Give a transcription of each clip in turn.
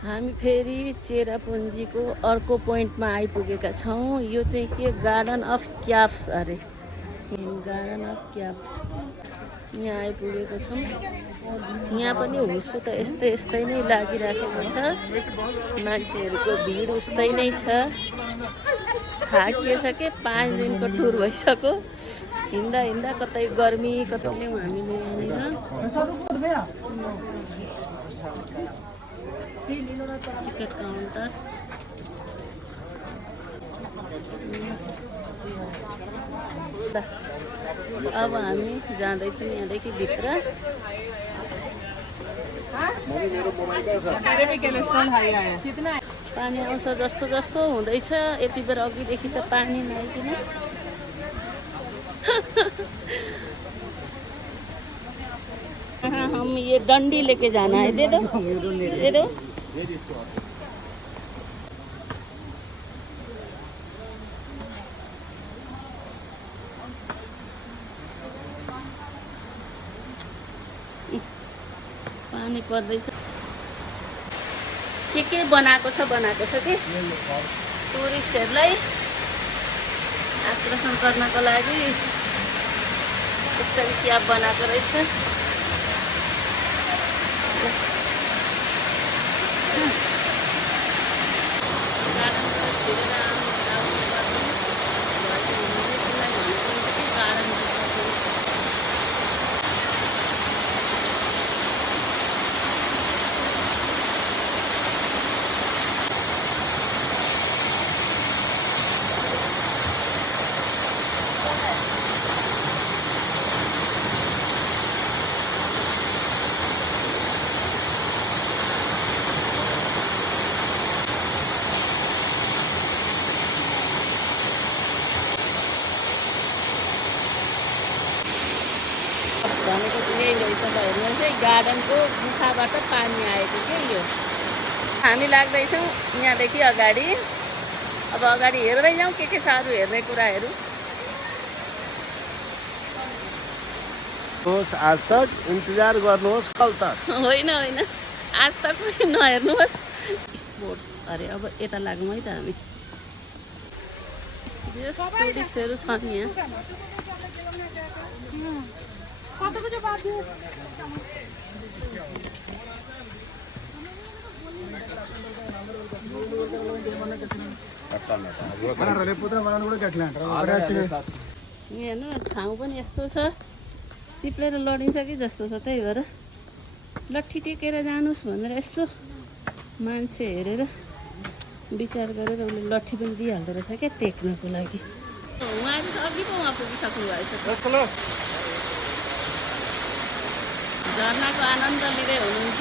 हामी फेरि चेरापुन्जीको अर्को पोइन्टमा आइपुगेका छौँ। यो चाहिँ के गार्डन अफ क्याफ्स अरे, गार्डन अफ क्याफ। यहाँ आइपुगेको छौँ। यहाँ पनि हुसो त यस्तै नै लागिराखेको छ। मान्छेहरूको भिड उस्तै नै छ। थाकिएछ के 5 दिनको टुर भइसक्यो। हिँड्दा कतै गर्मी कतै हामीले यहाँनिर टिकट काउन्टर। अब हामी जाँदैछौँ यहाँदेखि भित्र। पानी आउँछ जस्तो हुँदैछ। यति बेर अघिदेखि त पानी नआइकन हम ये डंडी लेके जाना है। दे दो। पानी पर्दैछ। के बनाएको छ कि टुरिस्टहरूलाई आकर्षण गर्नको लागि यस्तै क्याब बनाएको रहेछ। भनेको यही रहेछ त। हेर्नुहोस् है, गार्डनको गुफाबाट पानी आएको के यो। हामी लाग्दैछौँ यहाँदेखि अगाडि। अब अगाडि हेर्दै जाउँ के छ अरू हेर्ने कुराहरू। आज तक इन्तजार गर्नुहोस्, कल तक होइन आज तक पनि नहेर्नुहोस्। स्पोर्ट्स अरे अब यता लागौँ है त हामी। टुरिस्टहरू छन् यहाँ। हेर्नु ठाउँ पनि यस्तो छ, चिप्लेर लडिन्छ कि जस्तो छ। त्यही भएर लट्ठी टेकेर जानुहोस् भनेर यसो मान्छे हेरेर विचार गरेर उसले लट्ठी पनि दिइहाल्दो रहेछ क्या टेक्नको लागि। उहाँ चाहिँ अघि पो उहाँ पुगिसक्नु भएछ। झर्नाको आनन्द लिँदै हुनुहुन्छ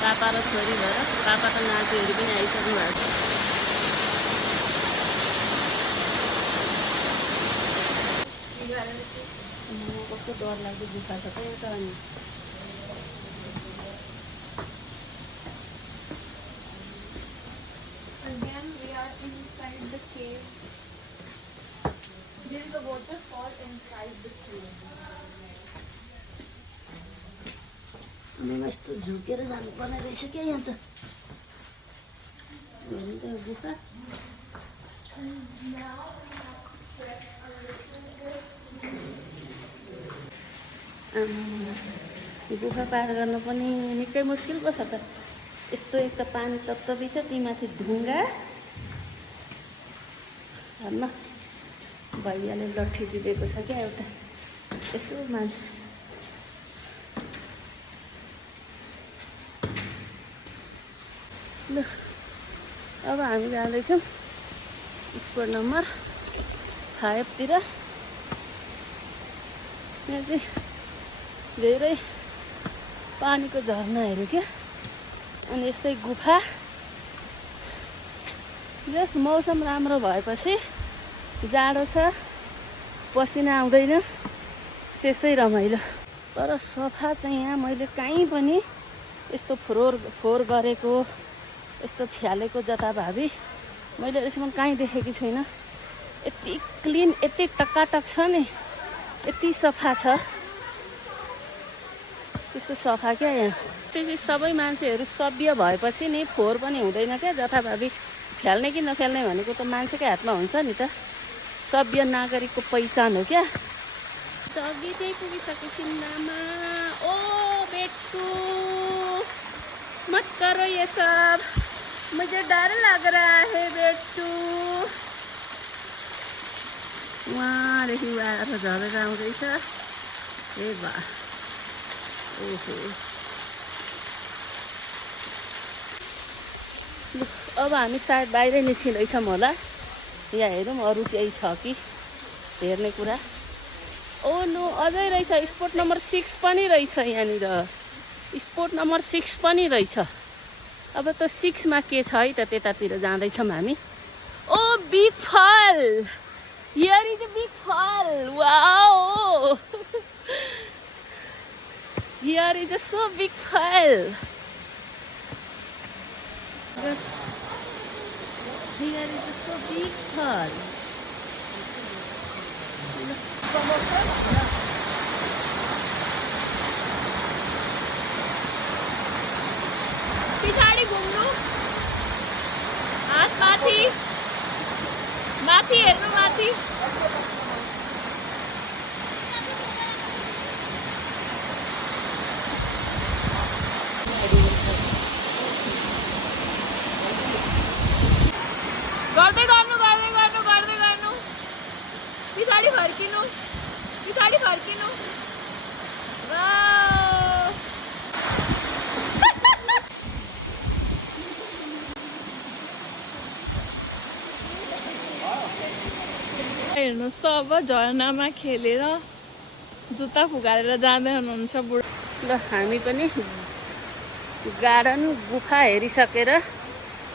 पापा र छोरी भएर। पापा त नातिहरू पनि आइसक्नु भएको छ। कस्तो डर लाग्दो गुफा छ त एउटा। अनि Again, we are inside the cave. There is a waterfall inside the cave. यस्तो झुकेर जानुपर्ने रहेछ क्या यहाँ त। हेर्नु त गुफा। गुफा पार गर्न पनि निकै मुस्किल पो छ त। यस्तो एक त पानी तप्तपी छ, तीमाथि ढुङ्गा। हेर्न भैयाले लट्ठी जिलेको छ क्या एउटा। यसो मान्छे ल अब हामी जाँदैछौँ स्पोट नम्बर 5 तिर। यहाँ चाहिँ धेरै पानीको झरनाहरू क्या। अनि यस्तै गुफा। यस मौसम राम्रो भएपछि जाडो छ, पसिना आउँदैन, त्यसै रमाइलो। तर सफा चाहिँ यहाँ मैले कहीँ पनि यस्तो फोहोर गरेको, यस्तो फ्यालेको जताभावी मैले अहिलेसम्म कहीँ देखेकी छैन। यति क्लिन, यति टकाटक छ नि, यति सफा छ। त्यस्तो सफा क्या यहाँ। त्यसपछि सबै मान्छेहरू सभ्य भएपछि नि फोहोर पनि हुँदैन क्या। जथाभावी खेल्ने कि नखेल्ने भनेको त मान्छेकै हातमा हुन्छ नि त। सभ्य नागरिकको पहिचान हो क्या। अघि चाहिँ पुगिसकेपछि नामा। ओ बेटू मत करो ये सब, मुझे डर लग रहा है बेटू। उहाँदेखि आएर झरेर आउँदैछ। ए बा ओहो। अब हामी सायद बाहिरै निस्किँदैछौँ होला। यहाँ हेरौँ अरू केही छ कि हेर्ने कुरा। ओ नो अझै रहेछ, स्पोर्ट नम्बर 6 पनि रहेछ यहाँनिर। स्पोर्ट नम्बर 6 पनि रहेछ। अब त 6 मा के छ है त, त्यतातिर जाँदैछौँ हामी। Oh big fall, here is a big fall. Wow, here is a so big fall. Here is a so big fall. पछाडि घुम्नु, हात माथि, माथि हेर्नु, माथि। गर्दै गर्नु, गर्दै गर्नु, गर्दै गर्नु। पछाडि फर्किनु, पछाडि फर्किनु। हेर्नुहोस् त अब झरनामा खेलेर जुत्ता फुकालेर जाँदै हुनुहुन्छ बुढो। ल हामी पनि गार्डन गुफा हेरिसकेर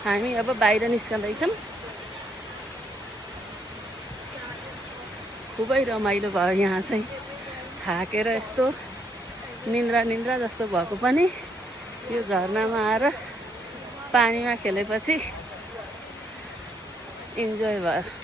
हामी अब बाहिर निस्कँदैछौँ। खुबै रमाइलो भयो यहाँ चाहिँ। थाकेर यस्तो निन्द्रा जस्तो भएको पनि यो झरनामा आएर पानीमा खेलेपछि इन्जोय भयो।